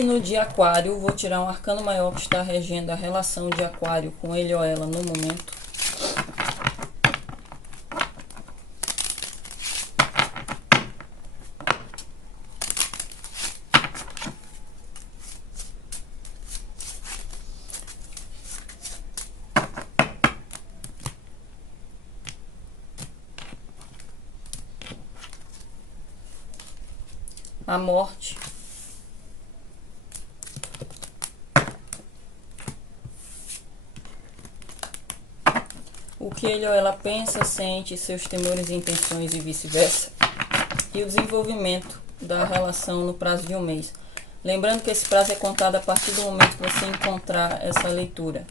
signo de Aquário. Vou tirar um arcano maior que está regendo a relação de Aquário com ele ou ela no momento. A morte. O que ele ou ela pensa, sente, seus temores e intenções e vice-versa. E o desenvolvimento da relação no prazo de um mês. Lembrando que esse prazo é contado a partir do momento que você encontrar essa leitura.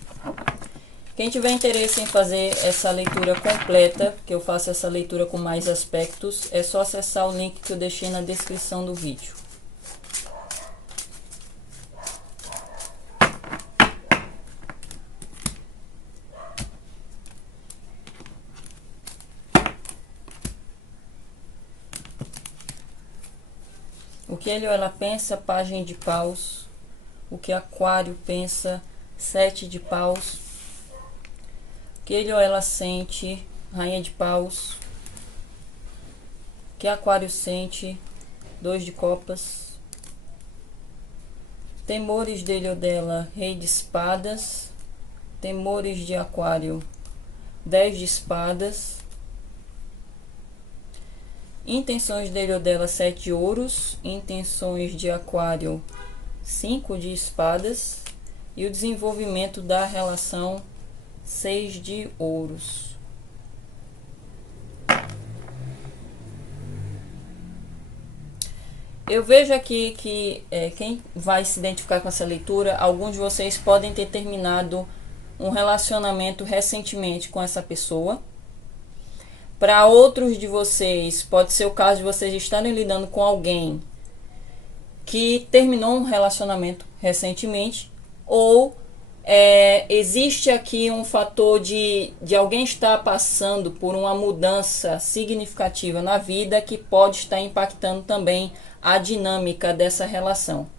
Quem tiver interesse em fazer essa leitura completa, que eu faço essa leitura com mais aspectos, é só acessar o link que eu deixei na descrição do vídeo. O que ele ou ela pensa, Pajem de Paus. O que Aquário pensa, Sete de Paus. O que ele ou ela sente, Rainha de Paus. O que Aquário sente, Dois de Copas. Temores dele ou dela, Rei de Espadas. Temores de Aquário, 10 de Espadas. Intenções dele ou dela, 7 de ouros. Intenções de Aquário, 5 de espadas. E o desenvolvimento da relação, 6 de ouros. Eu vejo aqui que quem vai se identificar com essa leitura, alguns de vocês podem ter terminado um relacionamento recentemente com essa pessoa. Para outros de vocês, pode ser o caso de vocês estarem lidando com alguém que terminou um relacionamento recentemente, ou existe aqui um fator de alguém estar passando por uma mudança significativa na vida que pode estar impactando também a dinâmica dessa relação.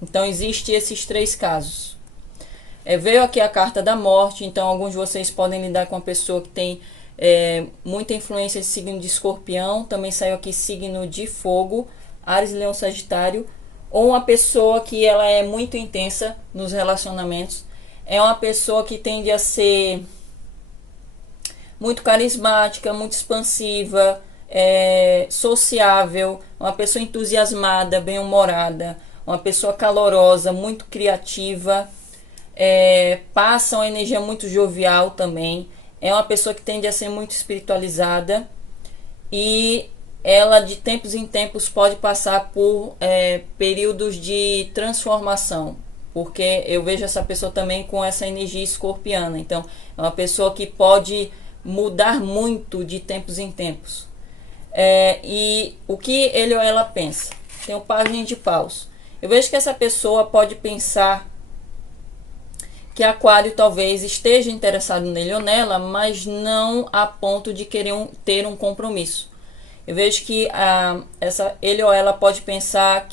Então, existem esses três casos. Veio aqui a carta da morte, então alguns de vocês podem lidar com uma pessoa que tem muita influência de signo de Escorpião. Também saiu aqui signo de fogo, Áries, Leão, Sagitário. Ou uma pessoa que ela é muito intensa nos relacionamentos. É uma pessoa que tende a ser muito carismática, muito expansiva, sociável, uma pessoa entusiasmada, bem-humorada, uma pessoa calorosa, muito criativa, passa uma energia muito jovial também. É uma pessoa que tende a ser muito espiritualizada e ela de tempos em tempos pode passar por períodos de transformação, porque eu vejo essa pessoa também com essa energia escorpiana. Então é uma pessoa que pode mudar muito de tempos em tempos. E o que ele ou ela pensa? Tem o Pajem de Paus. Eu vejo que essa pessoa pode pensar que Aquário talvez esteja interessado nele ou nela, mas não a ponto de querer ter um compromisso. Eu vejo que ele ou ela pode pensar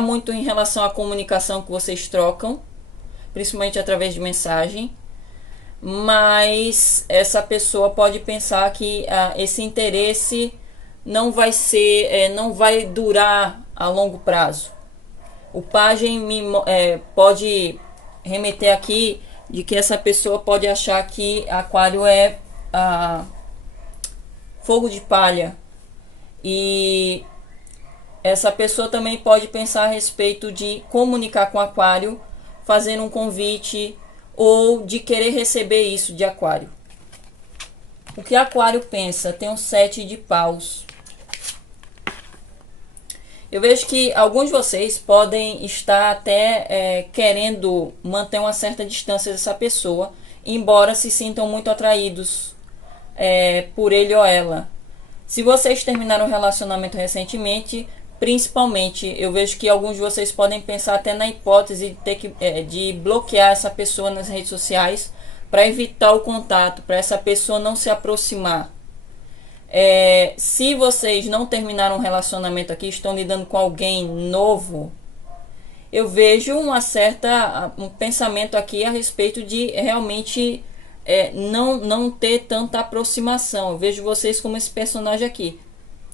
muito em relação à comunicação que vocês trocam, principalmente através de mensagem, mas essa pessoa pode pensar que esse interesse não vai durar a longo prazo. O Pajem pode remeter aqui de que essa pessoa pode achar que Aquário é fogo de palha, e essa pessoa também pode pensar a respeito de comunicar com Aquário, fazer um convite ou de querer receber isso de Aquário. O que Aquário pensa? Tem um 7 de Paus. Eu vejo que alguns de vocês podem estar até querendo manter uma certa distância dessa pessoa, embora se sintam muito atraídos por ele ou ela. Se vocês terminaram um relacionamento recentemente, principalmente, eu vejo que alguns de vocês podem pensar até na hipótese de bloquear essa pessoa nas redes sociais para evitar o contato, para essa pessoa não se aproximar. Se vocês não terminaram um relacionamento aqui, estão lidando com alguém novo, eu vejo um pensamento aqui a respeito de realmente não ter tanta aproximação. Eu vejo vocês como esse personagem aqui,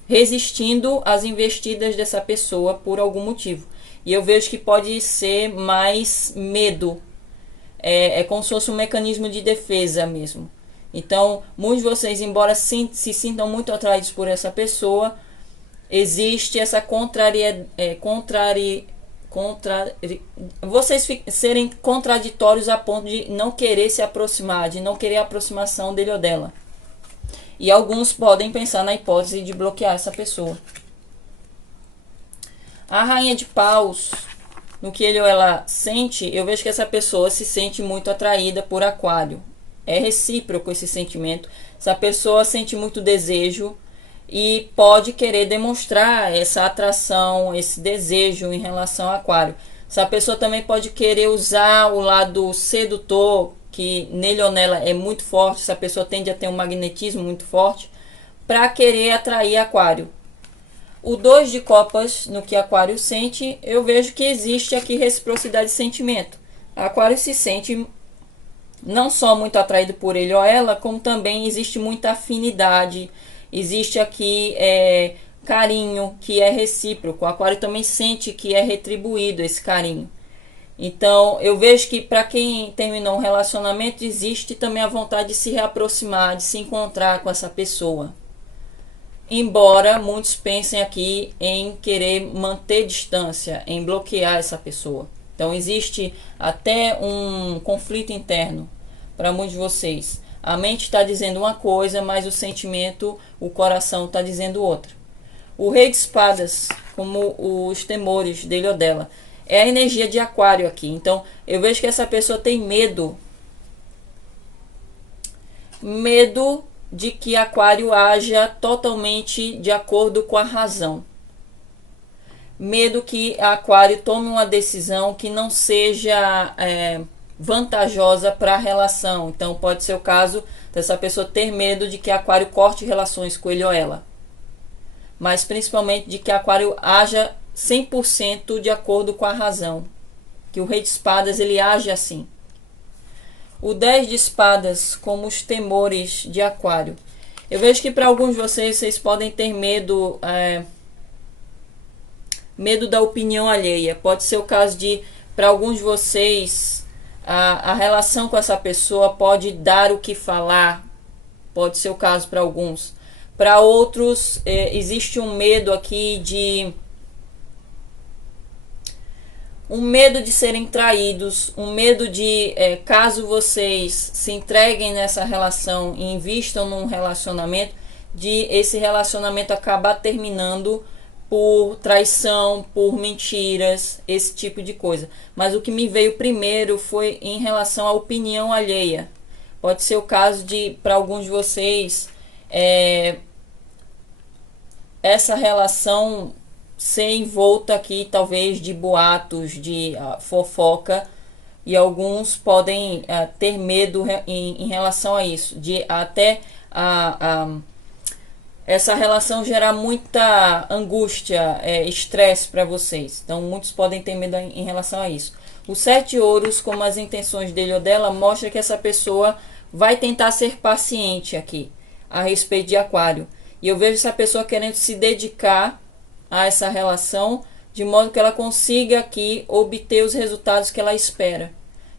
resistindo às investidas dessa pessoa por algum motivo. E eu vejo que pode ser mais medo. É como se fosse um mecanismo de defesa mesmo. Então, muitos de vocês, embora se sintam muito atraídos por essa pessoa, existe essa vocês serem contraditórios a ponto de não querer se aproximar, de não querer a aproximação dele ou dela. E alguns podem pensar na hipótese de bloquear essa pessoa. A rainha de paus, no que ele ou ela sente, eu vejo que essa pessoa se sente muito atraída por aquário. É recíproco esse sentimento. Essa pessoa sente muito desejo e pode querer demonstrar essa atração, esse desejo em relação ao aquário. Essa pessoa também pode querer usar o lado sedutor, que nele ou nela é muito forte. Essa pessoa tende a ter um magnetismo muito forte, para querer atrair aquário. O 2 de copas, no que aquário sente, eu vejo que existe aqui reciprocidade de sentimento. Aquário se sente não só muito atraído por ele ou ela, como também existe muita afinidade, existe aqui carinho que é recíproco. O aquário também sente que é retribuído esse carinho. Então eu vejo que para quem terminou um relacionamento, existe também a vontade de se reaproximar, de se encontrar com essa pessoa. Embora muitos pensem aqui em querer manter distância, em bloquear essa pessoa. Então existe até um conflito interno para muitos de vocês. A mente está dizendo uma coisa, mas o sentimento, o coração está dizendo outra. O rei de espadas, como os temores dele ou dela, é a energia de aquário aqui. Então eu vejo que essa pessoa tem medo de que aquário haja totalmente de acordo com a razão. Medo que aquário tome uma decisão que não seja vantajosa para a relação. Então pode ser o caso dessa pessoa ter medo de que aquário corte relações com ele ou ela. Mas principalmente de que aquário haja 100% de acordo com a razão. Que o rei de espadas ele age assim. O 10 de espadas, como os temores de aquário. Eu vejo que para alguns de vocês podem ter medo da opinião alheia. Pode ser o caso de, para alguns de vocês, a relação com essa pessoa pode dar o que falar. Pode ser o caso para alguns. Para outros, existe um medo aqui um medo de serem traídos, um medo de, caso vocês se entreguem nessa relação e invistam num relacionamento, de esse relacionamento acabar terminando por traição, por mentiras, esse tipo de coisa. Mas o que me veio primeiro foi em relação à opinião alheia. Pode ser o caso de, para alguns de vocês, essa relação ser envolta aqui talvez de boatos, de fofoca, e alguns podem ter medo em relação a isso, de até essa relação gerar muita angústia, estresse para vocês. Então muitos podem ter medo em relação a isso. O 7 ouros, como as intenções dele ou dela, mostra que essa pessoa vai tentar ser paciente aqui a respeito de aquário. E eu vejo essa pessoa querendo se dedicar a essa relação, de modo que ela consiga aqui obter os resultados que ela espera.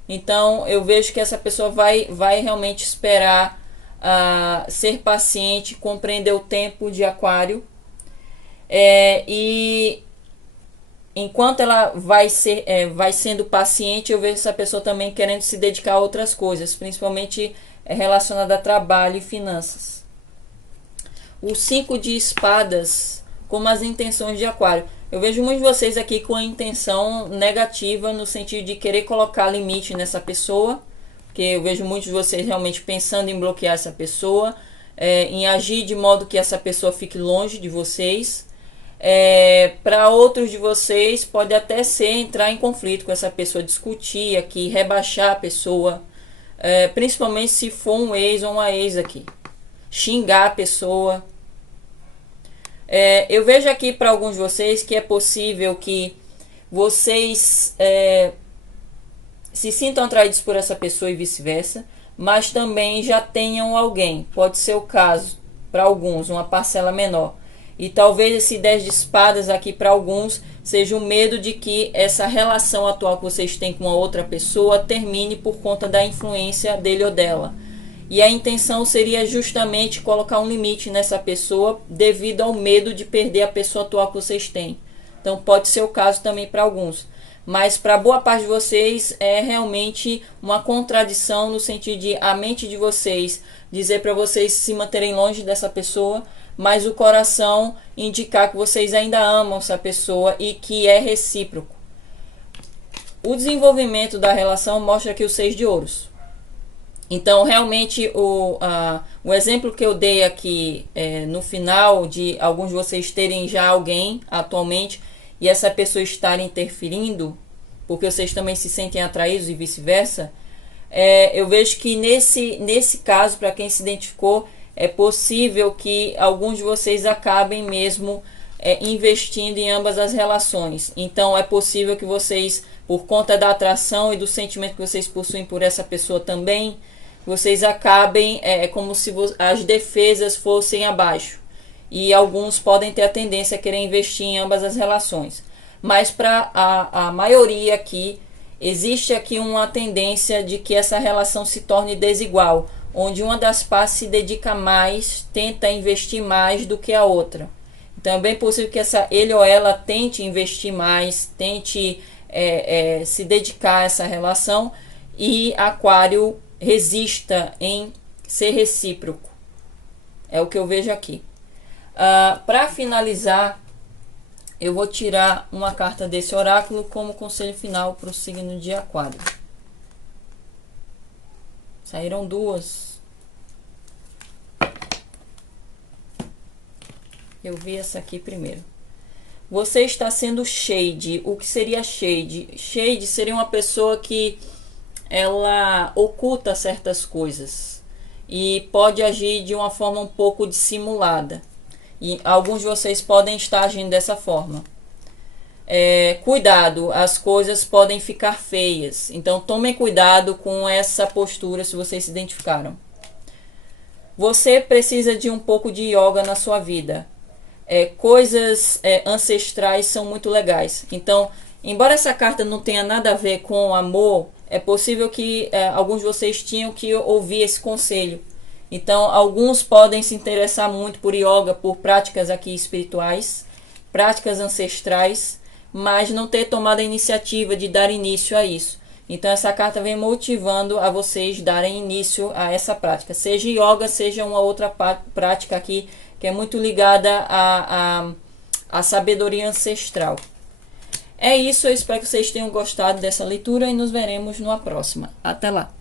Então eu vejo que essa pessoa vai realmente esperar ser paciente, compreender o tempo de aquário, e enquanto ela vai sendo paciente, eu vejo essa pessoa também querendo se dedicar a outras coisas, principalmente relacionada a trabalho e finanças. O 5 de espadas, como as intenções de aquário. Eu vejo muitos de vocês aqui com a intenção negativa, no sentido de querer colocar limite nessa pessoa, porque eu vejo muitos de vocês realmente pensando em bloquear essa pessoa, em agir de modo que essa pessoa fique longe de vocês. Para outros de vocês pode até ser entrar em conflito com essa pessoa, discutir aqui, rebaixar a pessoa, principalmente se for um ex ou uma ex aqui, xingar a pessoa. Eu vejo aqui para alguns de vocês que é possível que vocês se sintam atraídos por essa pessoa e vice-versa, mas também já tenham alguém. Pode ser o caso para alguns, uma parcela menor. E talvez esse 10 de espadas aqui para alguns seja o medo de que essa relação atual que vocês têm com a outra pessoa termine por conta da influência dele ou dela. E a intenção seria justamente colocar um limite nessa pessoa devido ao medo de perder a pessoa atual que vocês têm. Então pode ser o caso também para alguns. Mas para boa parte de vocês é realmente uma contradição no sentido de a mente de vocês dizer para vocês se manterem longe dessa pessoa, mas o coração indicar que vocês ainda amam essa pessoa e que é recíproco. O desenvolvimento da relação mostra aqui o 6 de ouros. Então, realmente, o exemplo que eu dei aqui no final, de alguns de vocês terem já alguém atualmente e essa pessoa estar interferindo, porque vocês também se sentem atraídos e vice-versa, eu vejo que nesse caso, para quem se identificou, é possível que alguns de vocês acabem mesmo investindo em ambas as relações. Então, é possível que vocês, por conta da atração e do sentimento que vocês possuem por essa pessoa também, vocês acabem como se as defesas fossem abaixo. E alguns podem ter a tendência a querer investir em ambas as relações. Mas para a maioria aqui, existe aqui uma tendência de que essa relação se torne desigual, onde uma das partes se dedica mais, tenta investir mais do que a outra. Então é bem possível que ele ou ela tente investir mais, tente se dedicar a essa relação, e Aquário resista em ser recíproco. É o que eu vejo aqui. Para finalizar, eu vou tirar uma carta desse oráculo como conselho final para o signo de Aquário. Saíram duas. Eu vi essa aqui primeiro. Você está sendo shade. O que seria shade? Shade seria uma pessoa que ela oculta certas coisas e pode agir de uma forma um pouco dissimulada. E alguns de vocês podem estar agindo dessa forma. Cuidado, as coisas podem ficar feias. Então tomem cuidado com essa postura se vocês se identificaram. Você precisa de um pouco de yoga na sua vida. Coisas ancestrais são muito legais. Então, embora essa carta não tenha nada a ver com amor, é possível que alguns de vocês tinham que ouvir esse conselho. Então, alguns podem se interessar muito por yoga, por práticas aqui espirituais, práticas ancestrais, mas não ter tomado a iniciativa de dar início a isso. Então, essa carta vem motivando a vocês darem início a essa prática. Seja yoga, seja uma outra prática aqui, que é muito ligada à sabedoria ancestral. É isso, eu espero que vocês tenham gostado dessa leitura e nos veremos numa próxima. Até lá!